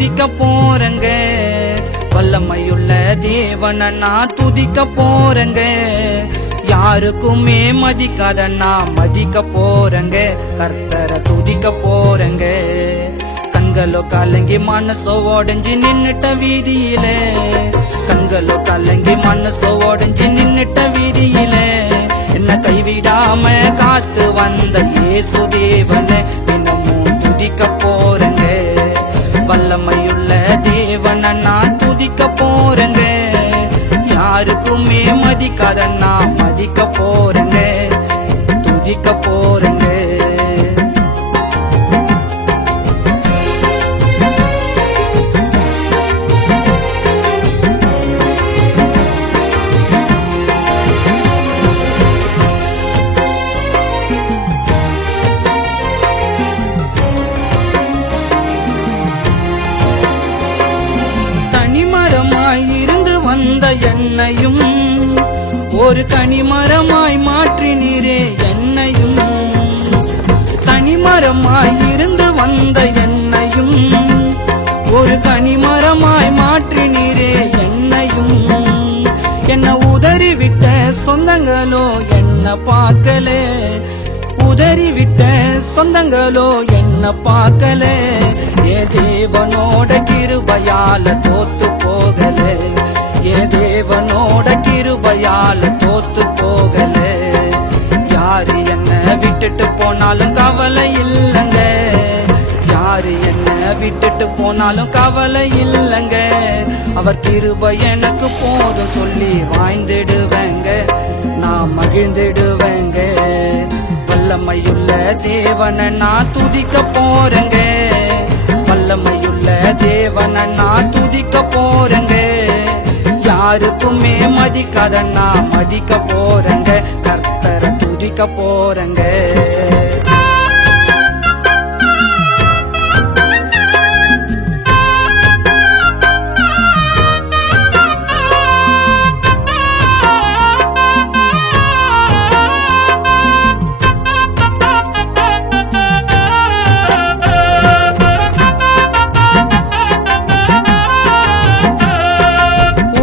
துதிக்க போறங்க. வல்லமையுள்ள தேவனை நான் துதிக்க போறங்க. யாருக்குமே மதிக்காத நான் மதிக்க போறங்க. கர்த்தரை துதிக்க போறங்க. கண்களோ கலங்கி மனசோ உடைஞ்சு நின்னுட்ட வீதியில, கண்களோ கலங்கி மனசோ உடைஞ்சு நின்னுட்ட வீதியில, என்ன கைவிடாம காத்து வந்த இயேசு தேவனை தினமும் துதிக்க போறங்க. வல்லமையுள்ள தேவனை நான் துதிக்க போறங்க. யாருக்குமே மதிக்காத நான் மதிக்க போறங்க, துதிக்க போறங்க. இருந்து வந்த என்னையும் ஒரு கனிமரமாய் மாற்றினீரே என்னையும். தனிமரமாய் இருந்து வந்த என்னையும் ஒரு கனிமரமாய் மாற்றினீரே என்னையும். என்ன உதறிவிட்ட சொந்தங்களோ என்ன பார்க்கல, உதறிவிட்ட சொந்தங்களோ என்ன பார்க்கல. ஏ தேவனோட கிருபையால தோத்து போகல, ஏ தேவனோட கிருபையால தோத்து போகல. யாரு என்ன விட்டுட்டு போனாலும் கவலை இல்லங்க, யாரு என்ன விட்டுட்டு போனாலும் கவலை இல்லங்க. அவர் கிருபை எனக்கு போதும் சொல்லி வாழ்ந்திடுவேங்க, நான் மகிழ்ந்திடுவேங்க. வல்லமையுள்ள தேவனை நான் துதிக்க போறங்க. வல்லமையுள்ள தேவனை நான் துதிக்க போறங்க. யாருக்குமே மதிக்காத நான் மதிக்க போறங்க. கர்த்தரை துதிக்க போறங்க.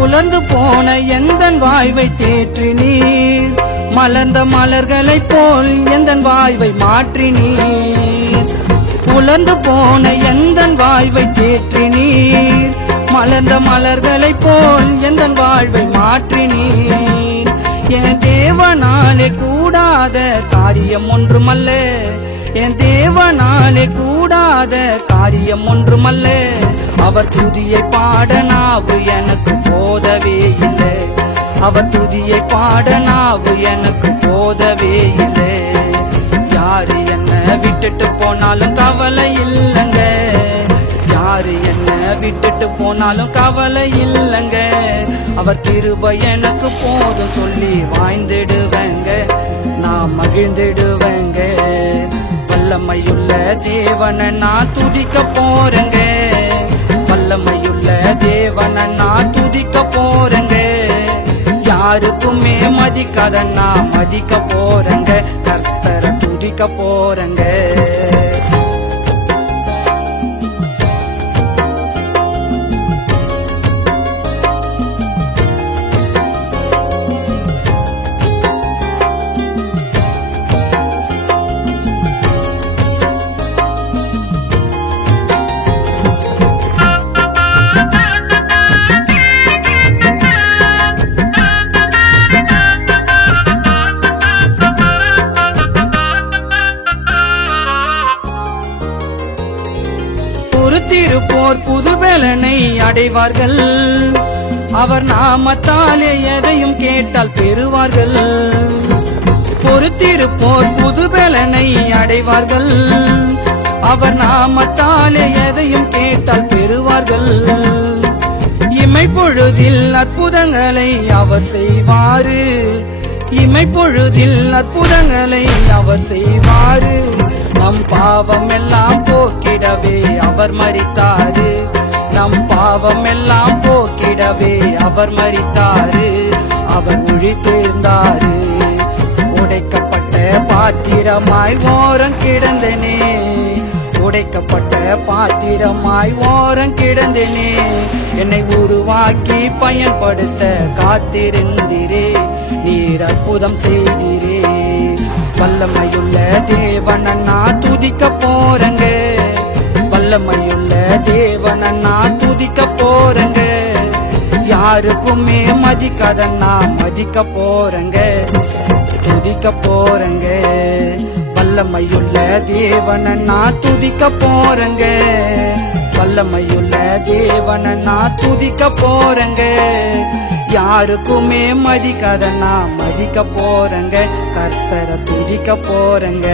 உலர்ந்து போன எந்தன் வாய்வை தேற்றினீர், மலர்ந்த மலர்களைப் போல் எந்தன் வாய்வை மாற்றினீர். உலர்ந்து போன எந்தன் வாய்வை தேற்றினீர், மலர்ந்த மலர்களைப் போல் எந்தன் வாழ்வை மாற்றினீர். என் தேவனாலே கூடாத காரியம் ஒன்றுமல்ல, என் தேவனாலே கூடாத காரியம் ஒன்றுமல்ல. அவர் துதியை பாட நாவு எனக்கு போதவே இல்லை, அவர் துதியை பாட நாவு எனக்கு போதவே இல்லை. யாரு என்ன விட்டுட்டு போனாலும் கவலை இல்லங்க, யாரு என்ன விட்டுட்டு போனாலும் கவலை இல்லங்க. அவர் கிருபை எனக்கு போதும் சொல்லி வாழ்ந்திடுவேங்க, நான் மகிழ்ந்திடுவேங்க. வல்லமையுள்ள தேவனை நான் துதிக்க போறங்க. வல்லமையுள்ள தேவனை நான் துதிக்க போறங்க. யாருக்குமே மதிக்காத நான் மதிக்க போறங்க. கர்த்தரை துதிக்க போறங்க. பொறுத்திருப்போர் புதுபலனை அடைவார்கள், அவர் நாமத்தாலே எதையும் கேட்டால் பெறுவார்கள். பொறுத்திருப்போர் புதுபலனை அடைவார்கள், அவர் நாமத்தாலே எதையும் கேட்டால் பெறுவார்கள். இமைப்பொழுதில் அற்புதங்களை அவர் செய்வாரு, இமைப்பொழுதில் அற்புதங்களை அவர் செய்வாரு. நம் பாவம் எல்லாம் போக்கிடவே அவர் மரித்தாரு, நம் பாவம் எல்லாம் போக்கிடவே அவர் மரித்தாரு. அவர் உழித்திருந்தாரு, உடைக்கப்பட்ட பாத்திரமாய் ஓரம் கிடந்தனே, உடைக்கப்பட்ட பாத்திரமாய் ஓரம் கிடந்தேனே, என்னை உருவாக்கி பயன்படுத்த காத்திருந்தீரே, நீர் அற்புதம் செய்தீரே. வல்லமையுள்ள தேவனை நான் துதிக்க போறேங்க, வல்லமையுள்ள தேவனை நான் துதிக்க போறேங்க. யாருக்குமே மதிக்காதன்னா மதிக்க போறேங்க, துதிக்க போறேங்க. வல்லமையுள்ள தேவனை நான் துதிக்க போறேங்க, வல்லமையுள்ள தேவனை நான் துதிக்க போறேங்க. யாருக்குமே மதிக்காதன்னா மதிக்க போறேங்க, கர்த்தரை துதிக்க போறேங்க.